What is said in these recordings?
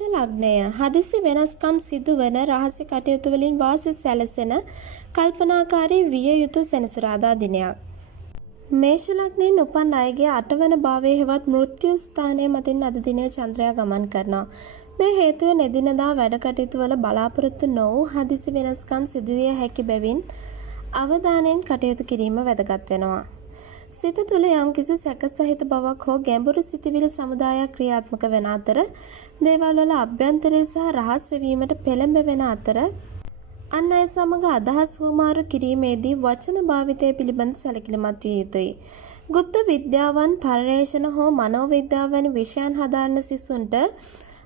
මේෂ ලග්නය හදිසි වෙනස්කම් සිදුවන රහස්‍ය කටයුතු වලින් වාසි සැලසෙන කල්පනාකාරී විය යුතු සෙනසුරාදා දිනයක්. මේෂ ලග්නයෙන් උපන් අයගේ 8 වන භාවයේ හෙවත් මෘත්‍යු ස්ථානයේ මතින් අද දිනයේ චන්ද්‍රයා ගමන් කරනවා. මේ හේතුවෙන් එදිනදා වැඩ කටයුතු වල බලාපොරොත්තු නොවූ හදිසි වෙනස්කම් සිදුවිය හැකි බැවින් අවධානයෙන් කටයුතු කිරීම වැදගත් වෙනවා. සිත තුළ යම්කිසි සැකසහිත බවක් හෝ ගැඹුරු සිතිවිලි සමුදායක් ක්‍රියාත්මක වෙන අතර දේවල් වල අභ්‍යන්තරය සහ රහස්‍ය වීමට පෙළඹෙන අතර අන් අය සමග අදහස් හුවමාරු කිරීමේදී වචන භාවිතය පිළිබඳ සැලකිලිමත් විය යුතුයි. ගුප්ත විද්‍යාවන් පර්යේෂණ හෝ මනෝවිද්‍යාව වැනි විෂයන් හදාරන සිසුන්ට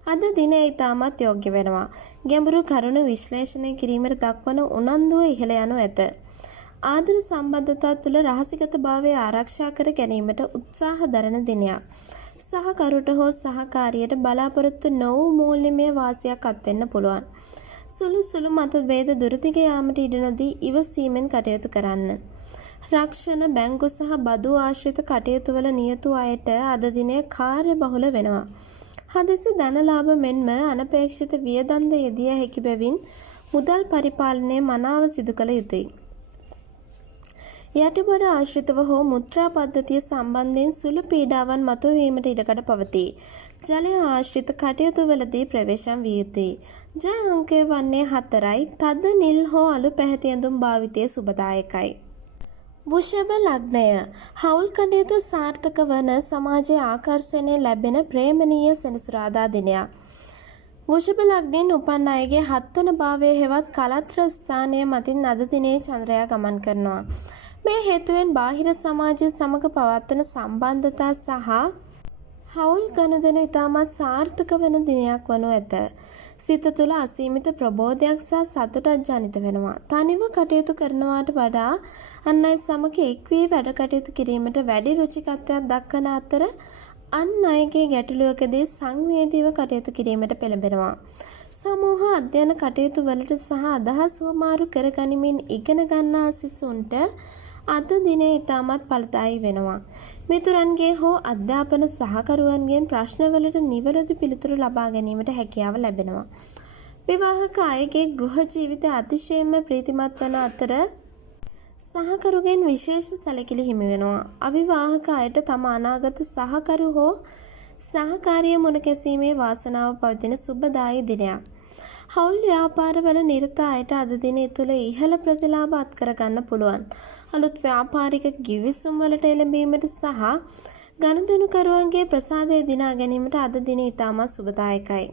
අද දිනය ඉතාමත් යෝග්‍ය වෙනවා. ගැඹුරු කරුණු විශ්ලේෂණය කිරීමට දක්වන උනන්දුව ඉහළ යනු ඇත. ආදර සම්බන්ධතා තුළ රහසිගත භාවය ආරක්ෂා කර ගැනීමට උත්සාහ දරන දිනයක්. සහකරුට හෝ සහකාරියට බලාපොරොත්තු නොවූ මූල්‍යමය වාසියක් අත්වෙන්න පුළුවන්. සුළු මතභේද දුරදිග යාමට ඉඩ නොදී ඉවසීමෙන් කටයුතු කරන්න. රක්ෂණ බැංකු සහ බදු ආශ්‍රිත කටයුතු වල නියතු අයට අද දිනය කාර්යබහුල වෙනවා. හදිසි ධනලාභ මෙන්ම අනපේක්ෂිත වියදම්ද යෙදිය හැකි බැවින් මුදල් පරිපාලනය මනාව සිදු කළ යුතුයි. යටිබඩ ආශ්‍රිතව හෝ මුත්‍රා පද්ධතිය සම්බන්ධයෙන් සුළු පීඩාවන් මතුවීමට ඉඩකඩ පවතී. ජලය ආශ්‍රිත කටයුතු වලදී ප්‍රවේශම් විය යුතුයි. ජය අංකය වන්නේ 4යි. තද නිල් හෝ අලු පැහැති ඇඳුම් භාවිතය සුබදායකයි. වෘෂභ ලග්නය හවුල් කටයුතු සාර්ථක වන සමාජයේ ආකර්ෂණය ලැබෙන ප්‍රේමණීය සෙනසුරාදා දිනයක්. වෘෂභ ලග්නයෙන් උපන් අයගේ 7 වන භාවයේ හෙවත් කලත්‍ර ස්ථානයේ මතින් අද දිනේ චන්ද්‍රයා ගමන් කරනවා. මේ හේතුවෙන් බාහිර සමාජය සමග පවත්වන සම්බන්ධතා සහ හවුල් ගනුදෙනු ඉතාමත් සාර්ථක වන දිනයක් වනු ඇත. සිත තුළ අසීමිත ප්‍රබෝධයක් සහ සතුටක් ජනිත වෙනවා. තනිව කටයුතු කරනවාට වඩා අන් අය සමග එක් වී වැඩ කටයුතු කිරීමට වැඩි රුචිකත්වයක් දක්වන අතර අන් අයගේ ගැටලුවකදී සංවේදීව කටයුතු කිරීමට පෙළඹෙනවා. සමූහ අධ්‍යයන කටයුතු වලට සහ අදහස් හුවමාරු කරගනිමින් ඉගෙන ගන්නා සිසුන්ට අද දිනේ ඉතාමත් ඵලදායී වෙනවා. මිතුරන්ගේ හෝ අධ්‍යාපන සහකරුවන්ගෙන් ප්‍රශ්නවලට නිවැරදි පිළිතුරු ලබා ගැනීමට හැකියාව ලැබෙනවා. විවාහක අයගේ ගෘහ ජීවිතය අතිශයින්ම ප්‍රීතිමත් වන අතර සහකරුගෙන් විශේෂ සැලකිලි හිමි වෙනවා. අවිවාහක අයට තම අනාගත සහකරු හෝ සහකාරිය මුණ ගැසීමේ වාසනාව පවතින සුබදායී දිනයක්. හවුල් ව්‍යාපාරවල නිරත අයට අද දිනේ තුල ඉහළ ප්‍රතිලාභ අත්කර ගන්න පුළුවන්. අලුත් ව්‍යාපාරික ගිවිසුම් වලට එළඹීමට සහ ගනුදෙනුකරුවන්ගේ ප්‍රසාදය දිනා ගැනීමට අද දිනේ ඉතාමත් සුබදායකයි.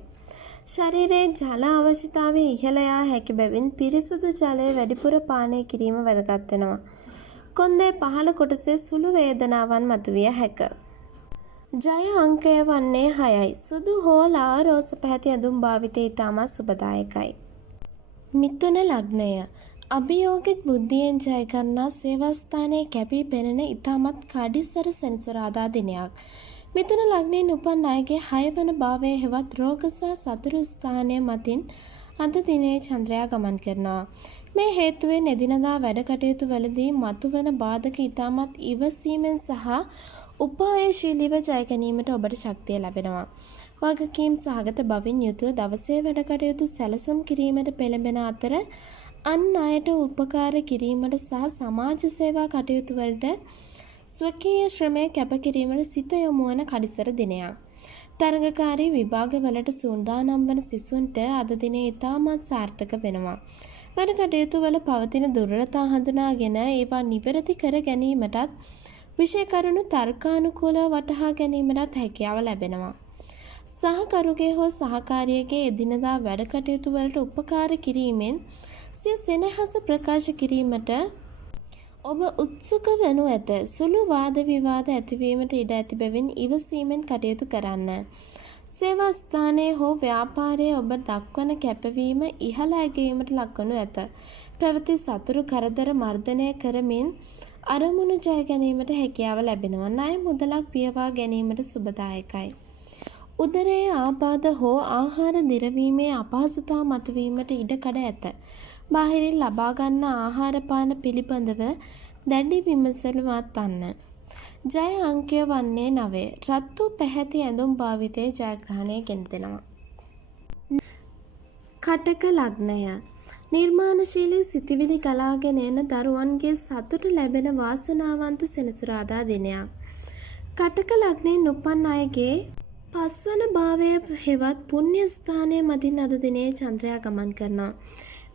ශරීරයේ ජල අවශ්‍යතාවය ඉහළ යා හැකි බැවින් පිරිසුදු ජලය වැඩිපුර පානය කිරීම වැදගත් වෙනවා. කොන්දේ පහළ කොටසේ සුළු වේදනාවන් මතුවිය හැක. ජය අංකය වන්නේ 6යි. සුදු හෝ ලා රෝස පැහැති ඇඳුම් භාවිතය ඉතාමත් සුබදායකයි. මිථුන ලග්නය අභියෝගික බුද්ධියෙන් ජය ගන්නා සේවාස්ථානයේ කැපී පෙනෙන ඉතාමත් කඩිසර සෙනසුරාදා දිනයක්. මිථුන ලග්නයෙන් උපන් අයගේ 6 වන භාවයේ හෙවත් රෝග සහ සතුරු ස්ථානය මතින් අද දිනේ චන්ද්‍රයා ගමන් කරනවා. මේ හේතුවෙන් එදිනදා වැඩ කටයුතු වලදී මතුවන බාධක ඉතාමත් ඉවසීමෙන් සහ උපායශීලීව ජය ගැනීමට ඔබට ශක්තිය ලැබෙනවා. වගකීම් සහගත බවින් යුතුව දවසේ වැඩ කටයුතු සැලසුම් කිරීමට පෙළඹෙන අතර අන් අයට උපකාර කිරීමට සහ සමාජ සේවා කටයුතු වලට ස්වකීය ශ්‍රමය කැප කිරීමට සිත යොමු වන කඩිසර දිනයක්. තරඟකාරී විභාගවලට සූදානම් වන සිසුන්ට අද දිනේ ඉතාමත් සාර්ථක වෙනවා. වැඩ කටයුතු වල පවතින දුර්වලතා හඳුනාගෙන ඒවා නිවැරදි කර ගැනීමටත් විෂය කරුණු තර්කානුකූලව වටහා ගැනීමටත් හැකියාව ලැබෙනවා. සහකරුගේ හෝ සහකාරියගේ එදිනදා වැඩ කටයුතු වලට උපකාර කිරීමෙන් සිය සෙනෙහස ප්‍රකාශ කිරීමට ඔබ උත්සුක වනු ඇත. සුළු වාද විවාද ඇතිවීමට ඉඩ ඇති බැවින් ඉවසීමෙන් කටයුතු කරන්න. සේවා ස්ථානයේ හෝ ව්‍යාපාරයේ ඔබ දක්වන කැපවීම ඉහළ ඇගීමට ලක්වනු ඇත. පැවති සතුරු කරදර මර්ධනය කරමින් අරමුණු ජය ගැනීමට හැකියාව ලැබෙනවා. ණය මුදලක් පියවා ගැනීමට සුබදායකයි. උදරයේ ආබාධ හෝ ආහාර දිරවීමේ අපහසුතා මතුවීමට ඉඩකඩ ඇත. බාහිරින් ලබා ගන්න ආහාර පාන පිළිබඳව දැඩි විමසලවත් වන්න. ජය අංකය වන්නේ 9. රත්තු පැහැති ඇඳුම් භාවිතයේ ජයග්‍රහණය ගෙන දෙනවා. කටක ලග්නය නිර්මාණශීලී සිතිවිලි ගලාගෙන එන දරුවන්ගේ සතුට ලැබෙන වාසනාවන්ත සෙනසුරාදා දිනයක්. කටක ලග්නයෙන් උපන් අයගේ පස්වන භාවය හෙවත් පුණ්‍ය ස්ථානය මතින් අද දිනේ චන්ද්‍රයා ගමන් කරනවා.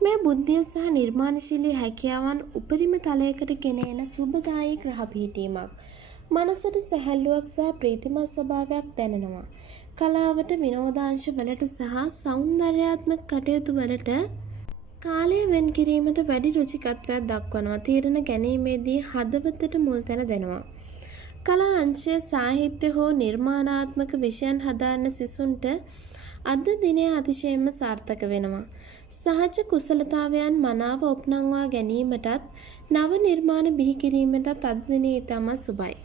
මේ බුද්ධිය සහ නිර්මාණශීලී හැකියාවන් උපරිම තලයකට ගෙන එන සුබදායී ග්‍රහ පිහිටීමක්. මනසට සැහැල්ලුවක් සහ ප්‍රීතිමත් ස්වභාවයක් දැනෙනවා. කලාවට විනෝදාංශ වලට සහ සෞන්දර්යාත්මක කටයුතු වලට කාලය වෙන් කිරීමට වැඩි රුචිකත්වයක් දක්වනවා. තීරණ ගැනීමේදී හදවතට මුල් තැන දෙනවා. කලා අංශය සාහිත්‍ය හෝ නිර්මාණාත්මක විෂයන් හදාරන සිසුන්ට අද දිනේ අතිශයින්ම සාර්ථක වෙනවා. සහජ කුසලතාවයන් මනාව ඔප්නංවා ගැනීමටත් නව නිර්මාණ බිහි කිරීමටත් අද දිනේ ඉතාමත් සුබයි.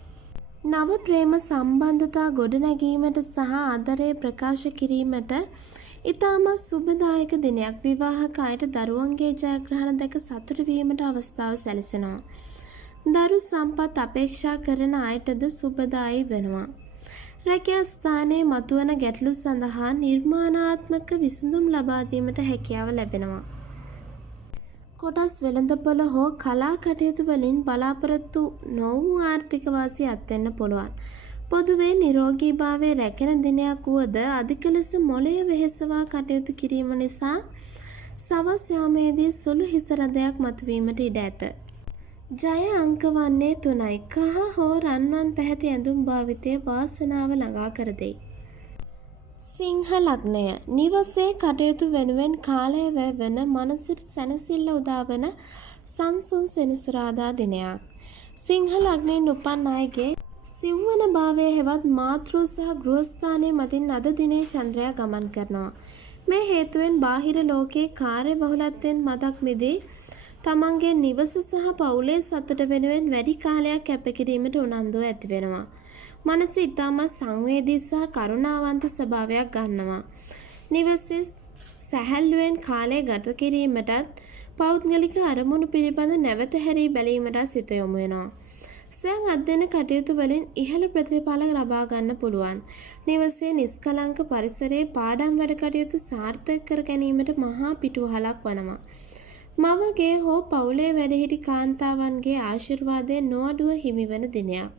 නව ප්‍රේම සම්බන්ධතා ගොඩනැගීමට සහ ආදරය ප්‍රකාශ කිරීමට ඉතාමත් සුබදායක දිනයක්. විවාහක අයට දරුවන්ගේ ජයග්‍රහණ දැක සතුට වීමට අවස්ථාව සැලසෙනවා. දරු සම්පත් අපේක්ෂා කරන අයටද සුබදායී වෙනවා. රැකියා ස්ථානයේ මතුවන ගැටලු සඳහා නිර්මාණාත්මක විසඳුම් ලබා දීමට හැකියාව ලැබෙනවා. කොටස් වෙළඳපොළ හෝ කලා කටයුතු වලින් බලාපොරොත්තු නොවූ ආර්ථික වාසි අත්වෙන්න පුළුවන්. පොදුවේ නිරෝගීභාවය රැකෙන දිනයක් වුවද අධික ලෙස මොළය වෙහෙසවා කටයුතු කිරීම නිසා සවස් යාමේදී සුළු හිස රදයක් මතුවීමට ඉඩ ඇත. ජය අංක වන්නේ 3යි. කහ හෝ රන්වන් පැහැති ඇඳුම් භාවිතය වාසනාව ළඟා කර දෙයි. සිංහ ලග්නය නිවසේ කටයුතු වෙනුවෙන් කාලය වැය වන මනසට සැනසෙල්ල උදාවන සංසුන් සෙනසුරාදා දිනයක්. සිංහ ලග්නයෙන් උපන් අයගේ සිව්වන භාවය හෙවත් මාතෘ සහ ගෘහස්ථානයේ මතින් අද දිනේ චන්ද්‍රයා ගමන් කරනවා. මේ හේතුවෙන් බාහිර ලෝකයේ කාර්ය බහුලත්වයෙන් මතක් මිදී තමන්ගේ නිවස සහ පවුලේ සතුට වෙනුවෙන් වැඩි කාලයක් කැපකිරීමට උනන්දුව ඇති වෙනවා. මනස ඉතාමත් සංවේදී සහ කරුණාවන්ත ස්වභාවයක් ගන්නවා. නිවසේ සැහැල්ලුවෙන් කාලය ගත කිරීමටත් පෞද්ගලික අරමුණු පිළිබඳ නැවත හැරී බැලීමට සිත යොමු වෙනවා. ස්වයං අධ්‍යයන කටයුතු වලින් ඉහළ ප්‍රතිඵල ලබා ගන්න පුළුවන්. නිවසේ නිස්කලංක පරිසරයේ පාඩම් වැඩ කටයුතු සාර්ථක කර ගැනීමට මහා පිටුවහලක් වනවා. මවගේ හෝ පවුලේ වැඩහිටි කාන්තාවන්ගේ ආශිර්වාදය නොඅඩුව හිමිවන දිනයක්.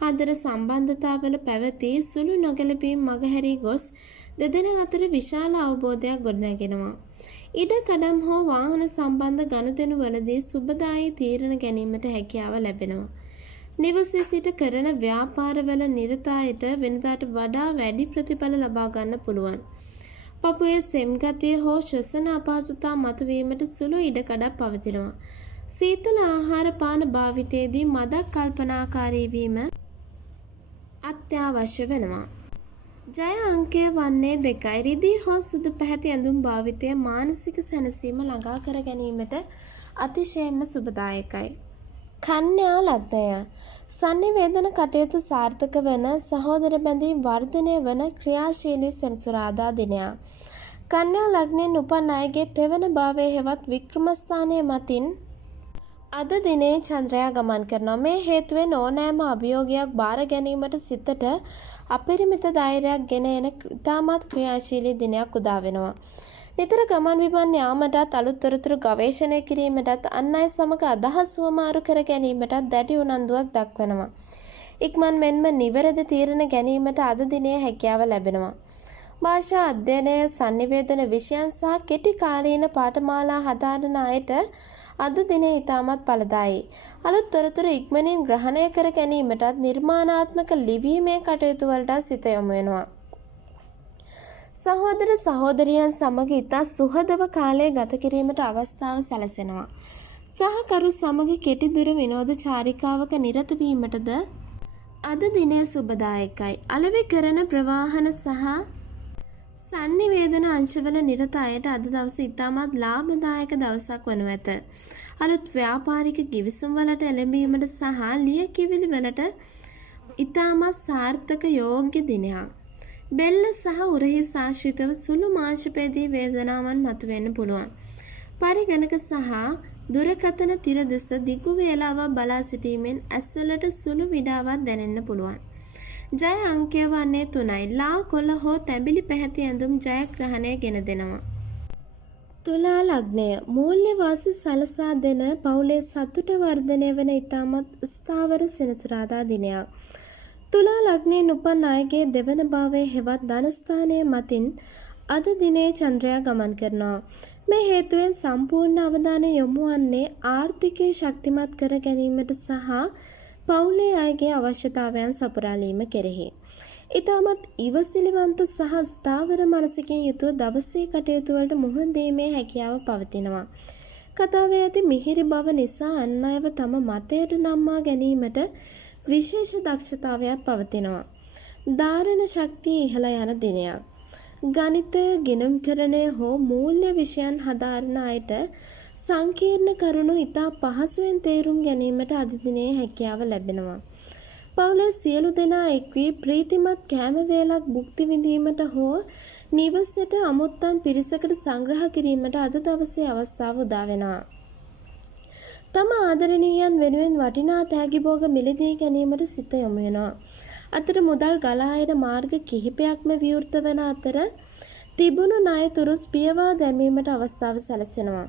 ආදර සම්බන්ධතාවල පැවති සුළු නොගැලපීම් මගහැරී ගොස් දෙදෙනා අතර විශාල අවබෝධයක් ගොඩනැගෙනවා. ඉඩකඩම් හෝ වාහන සම්බන්ධ ගනුදෙනු වලදී සුබදායී තීරණ ගැනීමට හැකියාව ලැබෙනවා. නිවසේ සිට කරන ව්‍යාපාරවල නිරත අයට වෙනදාට වඩා වැඩි ප්‍රතිඵල ලබා ගන්න පුළුවන්. පපුවේ සෙම්ගතිය හෝ ශ්වසන අපහසුතා මතුවීමට සුළු ඉඩකඩක් පවතිනවා. සීතල ආහාර පාන භාවිතයේදී මදක් කල්පනාකාරී වීම අත්‍යවශ්‍ය වෙනවා. ජය අංකය වන්නේ 2යි. රිදී හෝ සුදු පැහැති ඇඳුම් භාවිතය මානසික සැනසීම ළඟා කර ගැනීමට අතිශයින්ම සුබදායකයි. කන්‍යා ලග්නය sannivedana කටයුතු සාර්ථක වන සහෝදර බැඳීම් වර්ධනය වන ක්‍රියාශීලී සෙනසුරාදා දිනයක්. කන්‍යා ලග්නයෙන් උපන් අයගේ තෙවන භාවය හෙවත් වික්‍රමස්ථානය මතින් අද දිනේ චන්ද්‍රයා ගමන් කරනවා. මේ හේතුවෙන් ඕනෑම අභියෝගයක් බාර ගැනීමට සිතට අපරිමිත ධෛර්යයක් ගෙන එන ඉතාමත් ක්‍රියාශීලී දිනයක් උදා වෙනවා. නිතර ගමන් විමන් යාමටත් අලුත් තොරතුරු ගවේෂණය කිරීමටත් අන් අය සමග අදහස් වමාරු කර ගැනීමටත් දැඩි උනන්දුවක් දක්වනවා. ඉක්මන් මෙන්ම නිවැරදි තීරණ ගැනීමට අද දිනේ හැකියාව ලැබෙනවා. භාෂා අධ්‍යයනය sannivedana විෂයන් සහ කෙටි කාලීන පාඨමාලා හදාරන අයට අද දිනේ ඉතාමත් ඵලදායී. අලුත් තොරතුරු ඉක්මනින් ග්‍රහණය කර ගැනීමටත් නිර්මාණාත්මක ලිවීමේ කටයුතු වලට සිත යොමු වෙනවා. සහෝදර සහෝදරියන් සමග ඉතා සුහදව කාලය ගත කිරීමට අවස්ථාව සැලසෙනවා. සහකරු සමග කෙටි දුර විනෝද චාරිකාවක නිරත වීමටද අද දිනය සුබදායකයි. අලෙවි කරන ප්‍රවාහන සහ sannivedana අංශවල නිරත අයට අද දවස ඉතාමත් ලාභදායක දවසක් වනු ඇත. අලුත් ව්‍යාපාරික ගිවිසුම් වලට එළඹීමට සහ ලියකියවිලි වලට ඉතාමත් සාර්ථක යෝග්‍ය දිනයක්. බෙල්ල සහ උරහිස් ආශ්‍රිතව සුළු මාංශපේදී වේදනාවන් මතුවෙන්න පුළුවන්. පරිගණක සහ දුරකථන තිර දෙස දිගු වේලාවක් බලා සිටීමෙන් ඇස්වලට සුළු විඩාවක් දැනෙන්න පුළුවන්. ජය අංකය වන්නේ 3යි. ලා කොළ හෝ තැඹිලි පැහැති ඇඳුම් ජයග්‍රහණය ගෙන දෙනවා. තුලා ලග්නය මූල්‍ය වාසි සලසා දෙන පවුලේ සතුට වර්ධනය වන ඉතාමත් ස්ථාවර සෙනසුරාදා දිනයක්. තුලා ලග්නයෙන් උපන් අයගේ දෙවන භාවයේ හෙවත් ධනස්ථානයේ මතින් අද දිනේ චන්ද්‍රයා ගමන් කරනවා. මේ හේතුවෙන් සම්පූර්ණ අවධානය යොමු වන්නේ ආර්ථිකය ශක්තිමත් කර ගැනීමට සහ පවුලේ අයගේ අවශ්‍යතාවයන් සපුරාලීම කෙරෙහි. ඉතාමත් ඉවසිලිවන්ත සහ ස්ථාවර මනසකින් යුතුව දවසේ කටයුතු වලට මුහුණ දීමේ හැකියාව පවතිනවා. කතාවේ ඇති මිහිරි බව නිසා අන් අයව තම මතයට නම්මා ගැනීමට විශේෂ දක්ෂතාවයක් පවතිනවා. ධාරණ ශක්තිය ඉහළ යන දිනයක්. ගණිතය, ගිණුම්කරණය හෝ මූල්‍ය විෂයන් හදාරන අයට සංකීර්ණ කරුණු ඉතා පහසුවෙන් තේරුම් ගැනීමට අද දිනේ හැකියාව ලැබෙනවා. පවුලේ සියලු දෙනා එක් වී ප්‍රීතිමත් කෑම වේලක් භුක්ති විඳීමට හෝ නිවසට අමුත්තන් පිරිසකට සංග්‍රහ කිරීමට අද දවසේ අවස්ථාව උදා වෙනවා. තම ආදරණීයන් වෙනුවෙන් වටිනා තෑගි භෝග මිලදී ගැනීමට සිත යොමු වෙනවා. අතට මුදල් ගලා එන මාර්ග කිහිපයක්ම විවෘත වන අතර තිබුණු ණය තුරුස් පියවා දැමීමට අවස්ථාව සැලසෙනවා.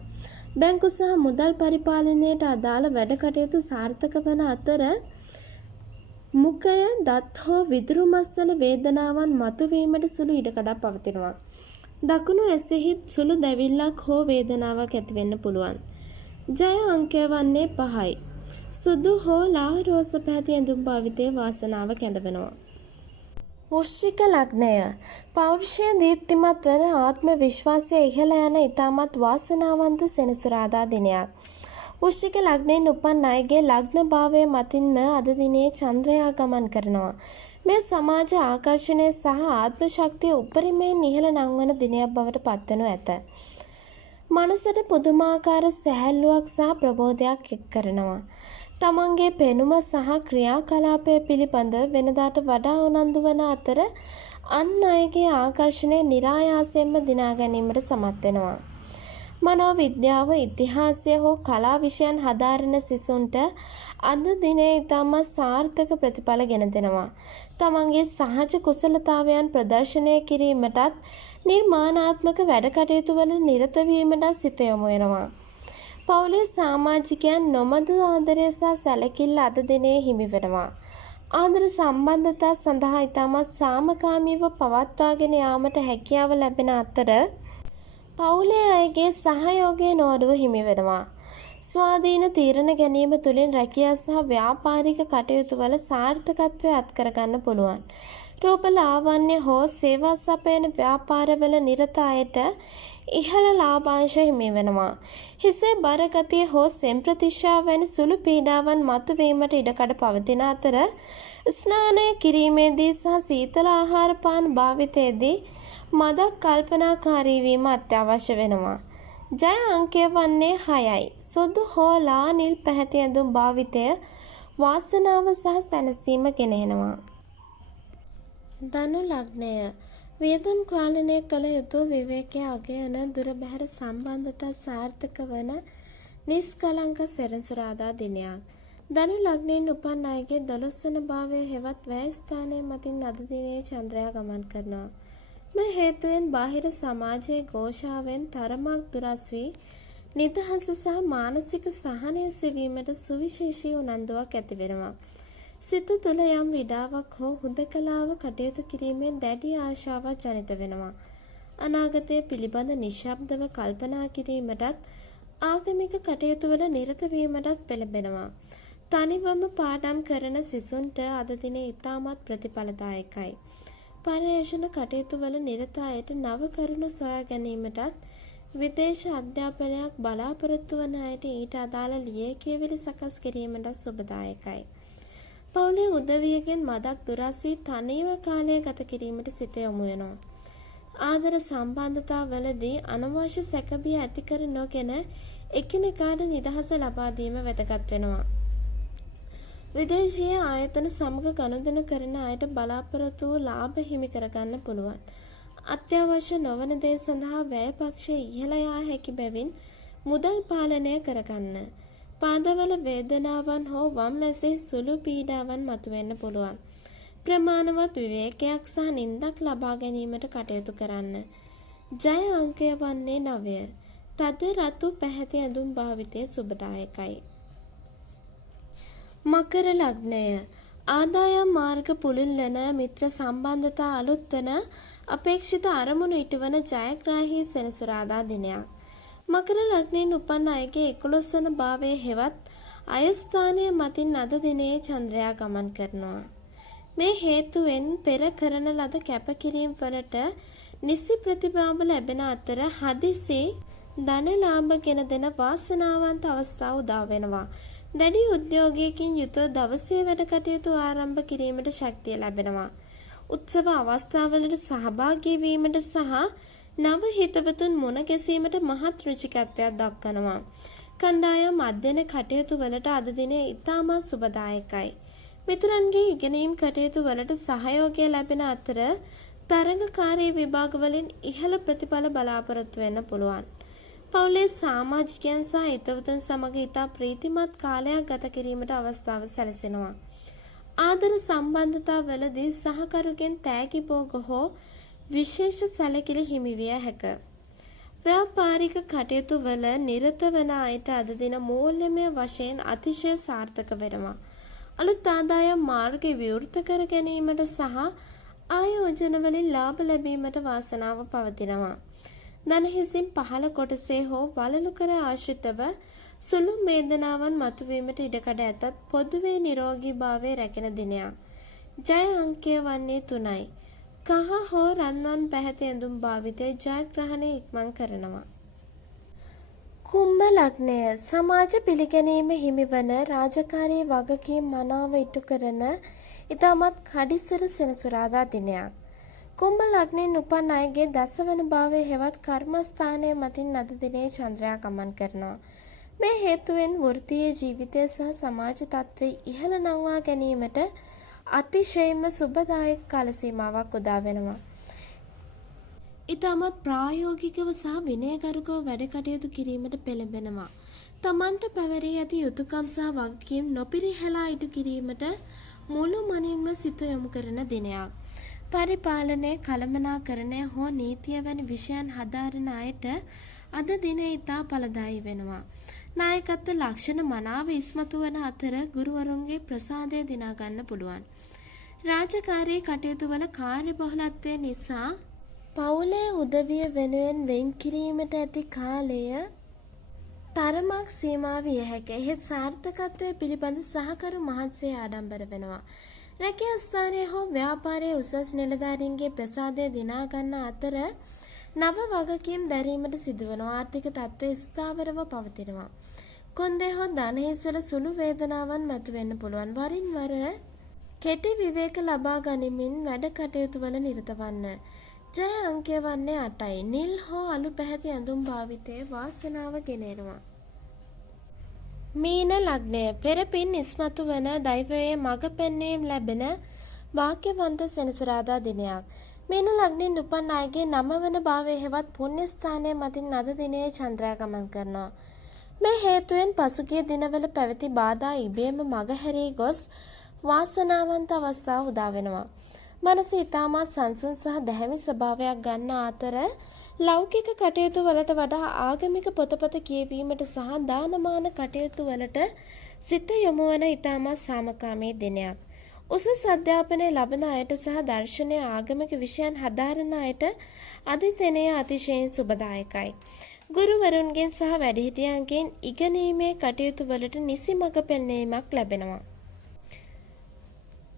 බැංකු සහ මුදල් පරිපාලනයට අදාළ වැඩ කටයුතු සාර්ථක වන අතර මුඛය, දත් හෝ විදුරු මස්වල වේදනාවන් මතුවීමට සුළු ඉඩකඩක් පවතිනවා. දකුණු ඇසෙහිත් සුළු දැවිල්ලක් හෝ වේදනාවක් ඇතිවෙන්න පුළුවන්. ජය අංකය වන්නේ 5යි. සුදු හෝ ලාල් රෝස පැහැති ඇඳුම් භාවිතයේ වාසනාව කැඳවනවා. වෘශ්චික ලග්නය පෞරුෂය දීප්තිමත් වන ආත්ම විශ්වාසය ඉහළ යන ඉතාමත් වාසනාවන්ත සෙනසුරාදා දිනයක්. වෘශ්චික ලග්නයෙන් උපන් අයගේ ලග්න භාවයේ මතින්ම අද දිනේ චන්ද්‍රයා ගමන් කරනවා. මේ සමාජ ආකර්ෂණය සහ ආත්ම ශක්තිය උපරිමයෙන් ඉහළ නංවන දිනයක් බවට පත්වනු ඇත. මනසට පුදුමාකාර සැහැල්ලුවක් සහ ප්‍රබෝධයක් එක් කරනවා. තමන්ගේ පෙනුම සහ ක්‍රියාකලාපය පිළිබඳ වෙනදාට වඩා උනන්දු වන අතර අන් අයගේ ආකර්ෂණය નિરાයාසයෙන්ම දිනා ගැනීමට සමත් වෙනවා. මනෝවිද්‍යාව, ඉතිහාසය හෝ කලා විෂයන් හදාරන සිසුන්ට අද දිනේ ඉතාමත් සාර්ථක ප්‍රතිඵල ගෙන දෙනවා. තමන්ගේ සහජ කුසලතාවයන් ප්‍රදර්ශනය කිරීමටත් නිර්මාණාත්මක වැඩ කටයුතු වල නිරත වීමට සිත යොමු වෙනවා. පවුලේ සමාජිකයන් නොමද ආදරය සහ සැලකිල්ල අද දිනේ හිමි වෙනවා. ආදර සම්බන්ධතා සඳහා ඉතාමත් සාමකාමීව පවත්වාගෙන යාමට හැකියාව ලැබෙන අතර පවුලේ අයගේ සහයෝගය නොඅඩුව හිමි වෙනවා. ස්වාධීන තීරණ ගැනීම තුළින් රැකියා සහ ව්‍යාපාරික කටයුතු වල සාර්ථකත්වය අත්කරගන්න පුළුවන්. රූප ලාවන්‍ය හෝ සේවා සපයන ව්‍යාපාරවල නිරත අයට ඉහළ ලාභාංශ හිමි වෙනවා. හිසේ බර ගතිය හෝ සෙම්ප්‍රතිශ්‍යාව වැනි සුළු පීඩාවන් මතුවීමට ඉඩකඩ පවතින අතර ස්නානය කිරීමේදී සහ සීතල ආහාර පාන භාවිතයේදී මදක් කල්පනාකාරී වීම අත්‍යවශ්‍ය වෙනවා. ජය අංකය වන්නේ 6යි. සුදු හෝ ලා නිල් පැහැති ඇඳුම් භාවිතය වාසනාව සහ සැනසීම ගෙනෙනවා. ධනු ලග්නය වියදම් පාලනය කළ යුතු විවේකයේ අගයන දුර බැහැර සම්බන්ධතා සාර්ථක වන නිස්කලංක සෙනසුරාදා දිනයක්. ධනු ලග්නයෙන් උපන් අයගේ 12 වන භාවය හෙවත් වැය ස්ථානයේ මතින් අද දිනේ චන්ද්‍රයා ගමන් කරනවා. මේ හේතුවෙන් බාහිර සමාජයේ ഘോഷාවෙන් තරමක් දුරස් වී නිදහස සහ මානසික සහනය සෙවීමට සුවිශේෂී උනන්දුවක් ඇති වෙනවා. සිත තුළ යම් විඩාවක් හෝ හුදකලාව කටයුතු කිරීමේ දැඩි ආශාවක් ජනිත වෙනවා. අනාගතය පිළිබඳ නිශ්ශබ්දව කල්පනා කිරීමටත් ආගමික කටයුතු වල නිරත වීමටත් පෙළඹෙනවා. තනිවම පාඩම් කරන සිසුන්ට අද දිනේ ඉතාමත් ප්‍රතිඵලදායකයි. පර්යේෂණ කටයුතු වල නිරත අයට නව කරුණු සොයා ගැනීමටත් විදේශ අධ්‍යාපනයක් බලාපොරොත්තු වන අයට ඊට අදාළ ලියකියවිලි සකස් කිරීමට සුබදායකයි. පවුලේ උදවියගෙන් මදක් දුරස් වී තනියම කාලය ගත කිරීමට සිත යොමු වෙනවා. ආදර සම්බන්ධතාවලදී අනවශ්‍ය සැකබිය ඇති කර නොගෙන එකිනෙකාට නිදහස ලබා දීම වැදගත් වෙනවා. විදේශීය ආයතන සමග ගනුදෙනු කරන අයට බලාපොරොත්තු වූ ලාභ හිමි කරගන්න පුළුවන්. අත්‍යවශ්‍ය නොවන දේ සඳහා වැය පක්ෂය ඉහළ යා හැකි බැවින් මුදල් පාලනය කරගන්න. පාදවල වේදනාවන් හෝ වම් ඇසේ සුළු පීඩාවන් මතුවෙන්න පුළුවන්. ප්‍රමාණවත් විවේකයක් සහ නිින්දක් ලබා ගැනීමට කටයුතු කරන්න. ජය අංකය වන්නේ 9. තද රතු පැහැති ඇඳුම් භාවිතය සුබදායකයි. මකර ලග්නය ආදායම් මාර්ග පුළුල්වන මිත්‍ර සම්බන්ධතා අලුත්වන අපේක්ෂිත අරමුණු ඉටුවන ජයග්‍රාහී සෙනසුරාදා දිනයක්. මකර ලග්නයෙන් උපන් අයගේ 11 වන භාවයේ හෙවත් අයස්ථානය මතින් අද දිනයේ චන්ද්‍රයා ගමන් කරනවා. මේ හේතුවෙන් පෙර කරන ලද කැපකිරීම් වලට නිසි ප්‍රතිලාභ ලැබෙන අතර හදිසි ධනලාභ ගෙන දෙන වාසනාවන්ත අවස්ථා උදා වෙනවා. දැඩි උද්‍යෝගයකින් යුතුව දවසේ වැඩ කටයුතු ආරම්භ කිරීමට ශක්තිය ලැබෙනවා. උත්සව අවස්ථාවලට සහභාගී වීමට සහ නව හිතවතුන් මුණ ගැසීමට මහත් රුචිකත්වයක් දක්වනවා. කණ්ඩායම් අධ්‍යයන කටයුතු වලට අද දිනේ ඉතාමත් සුබදායකයි. මිතුරන්ගේ ඉගෙනීම් කටයුතු වලට සහයෝගය ලැබෙන අතර තරඟකාරී විභාග වලින් ඉහළ ප්‍රතිඵල බලාපොරොත්තු වෙන්න පුළුවන්. පවුලේ සමාජිකයන් සහ හිතවතුන් සමග ඉතා ප්‍රීතිමත් කාලයක් ගත කිරීමට අවස්ථාව සැලසෙනවා. ආදර සම්බන්ධතා වලදී සහකරුගෙන් තෑගි භෝග හෝ විශේෂ සැලකිලි හිමි විය හැක. ව්‍යාපාරික කටයුතු වල නිරත වන අයට අද දින මූල්‍යමය වශයෙන් අතිශය සාර්ථක වෙනවා. අලුත් ආදායම් මාර්ග විවෘත කර ගැනීමට සහ ආයෝජන වලින් ලාභ ලැබීමට වාසනාව පවතිනවා. ධනහිසින් පහළ කොටසේ හෝ වලලු කර ආශ්‍රිතව සුළු වේදනාවන් මතුවීමට ඉඩකඩ ඇතත් පොදුවේ නිරෝගී භාවය රැකෙන දිනයක්. ජය අංකය වන්නේ 3යි. කහ හෝ රන්වන් පැහැති ඇඳුම් භාවිතය ජයග්‍රහණය ඉක්මන් කරනවා. කුම්භ ලග්නය සමාජ පිළිගැනීම හිමිවන රාජකාරී වගකීම් මනාව ඉටු කරන ඉතාමත් කඩිසර සෙනසුරාදා දිනයක්. කුම්භ ලග්නයෙන් උපන් අයගේ දසවන භාවයේ හෙවත් කර්මස්ථානයේ මතින් අද දිනේ චන්ද්‍රයා ගමන් කරනවා. මේ හේතුවෙන් වෘත්තීය ජීවිතය සහ සමාජ තත්ත්වයේ ඉහළ නංවා ගැනීමට අතිශයින්ම සුබදායක කාල සීමාවක් උදා වෙනවා. ඉතාමත් ප්‍රායෝගිකව සහ විනයගරුකව වැඩ කටයුතු කිරීමට පෙළඹෙනවා. තමන්ට පැවරී ඇති යුතුයකම් සහ වගකීම් නොපිරිහෙලා ඉටු කිරීමට මුළුමනින්ම සිත යොමු කරන දිනයක්. පරිපාලනය, කළමනාකරණය හෝ නීතිය වැනි විෂයන් හදාරන අයට අද දින ඉතා ඵලදායී වෙනවා. නායකත්ව ලක්ෂණ මනාව ඉස්මතු වන අතර ගුරුවරුන්ගේ ප්‍රසාදය දිනා ගන්න පුළුවන්. රාජකාරී කටයුතු වල කාර්යබහුලත්වය නිසා පවුලේ උදවිය වෙනුවෙන් වෙන් කිරීමට ඇති කාලය තරමක් සීමා විය හැකියි. එහෙත් සාර්ථකත්වය පිළිබඳ සහකරු මහත්සේ ආඩම්බර වෙනවා. රැකියා ස්ථානයේ හෝ ව්‍යාපාරයේ උසස් නිලධාරීන්ගේ ප්‍රසාදය දිනා ගන්න අතර නව වගකීම් දැරීමට සිදුවන ආර්ථික තත්ත්වය ස්ථාවරව පවතිනවා. කොන්දේ හෝ ධනහිස්වල සුළු වේදනාවන් මතුවෙන්න පුළුවන්. වරින් වර කෙටි විවේක ලබා ගනිමින් වැඩ කටයුතු වල නිරත වන්න. ජය අංකය වන්නේ 8යි. නිල් හෝ අලු පැහැති ඇඳුම් භාවිතයේ වාසනාව ගෙනෙනවා. මීන ලග්නය පෙරපින් ඉස්මතු වන දෛවයේ මඟ පෙන්වීම ලැබෙන වාක්‍යවන්ත සෙනසුරාදා දිනයක්. මීන ලග්නයෙන් උපන් අයගේ 9 වන භාවයේ හෙවත් පුණ්‍ය ස්ථානයේ මතින් අද දිනයේ චන්ද්‍රයා ගමන් කරනවා. මේ හේතුවෙන් පසුගිය දිනවල පැවති බාධා ඉබේම මගහැරී ගොස් වාසනාවන්ත අවස්ථාව උදා වෙනවා. මනස ඉතාමත් සංසුන් සහ දැහැමි ස්වභාවයක් ගන්න අතර ලෞකික කටයුතු වලට වඩා ආගමික පොතපත කියවීමට සහ දානමාන කටයුතු වලට සිත යොමු වන ඉතාමත් සාමකාමී දිනයක්. උසස් අධ්‍යාපනය ලබන අයට සහ දර්ශනය ආගමික විෂයන් හදාරන අයට අද දිනය අතිශයින් සුබදායකයි. ගුරුවරුන්ගෙන් සහ වැඩිහිටියන්ගෙන් ඉගෙනීමේ කටයුතු වලට නිසි මඟ පෙන්වීමක් ලැබෙනවා.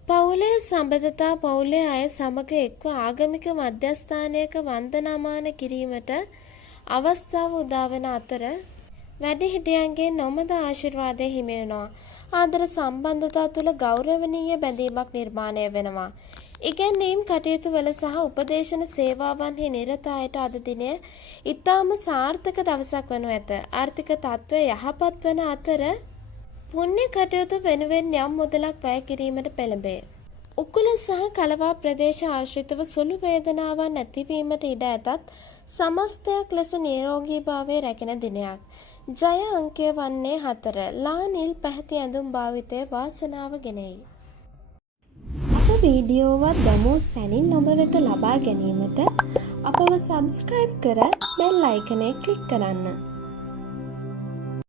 පවුලේ සම්බන්ධතා පවුලේ අය සමග එක්ව ආගමික මධ්‍යස්ථානයක වන්දනාමාන කිරීමට අවස්ථාව උදා වන අතර වැඩිහිටියන්ගේ නොමද ආශිර්වාදය හිමි වෙනවා. ආදර සම්බන්ධතා තුළ ගෞරවනීය බැඳීමක් නිර්මාණය වෙනවා. ඉගෙනීම් කටයුතු වල සහ උපදේශන සේවාවන්හි නිරත අයට අද දිනය ඉතාම සාර්ථක දවසක් වනු ඇත. ආර්ථික තත්ත්වය යහපත් වන අතර පුණ්‍ය කටයුතු වෙනුවෙන් යම් මුදලක් වැය කිරීමට පෙළඹේ. උකුල සහ කලවා ප්‍රදේශ ආශ්‍රිතව සුළු වේදනාවන් ඇතිවීමට ඉඩ ඇතත් සමස්තයක් ලෙස නිරෝගීභාවය රැකෙන දිනයක්. ජය අංකය වන්නේ 4. ලා නිල් පැහැති ඇඳුම් භාවිතය වාසනාව ගෙනෙයි. අප වීඩියෝවත් දැමූ සැනින් ඔබ වෙත ලබා ගැනීමට අපව සබ්ස්ක්‍රයිබ් කර බෙල් අයිකනය ක්ලික් කරන්න.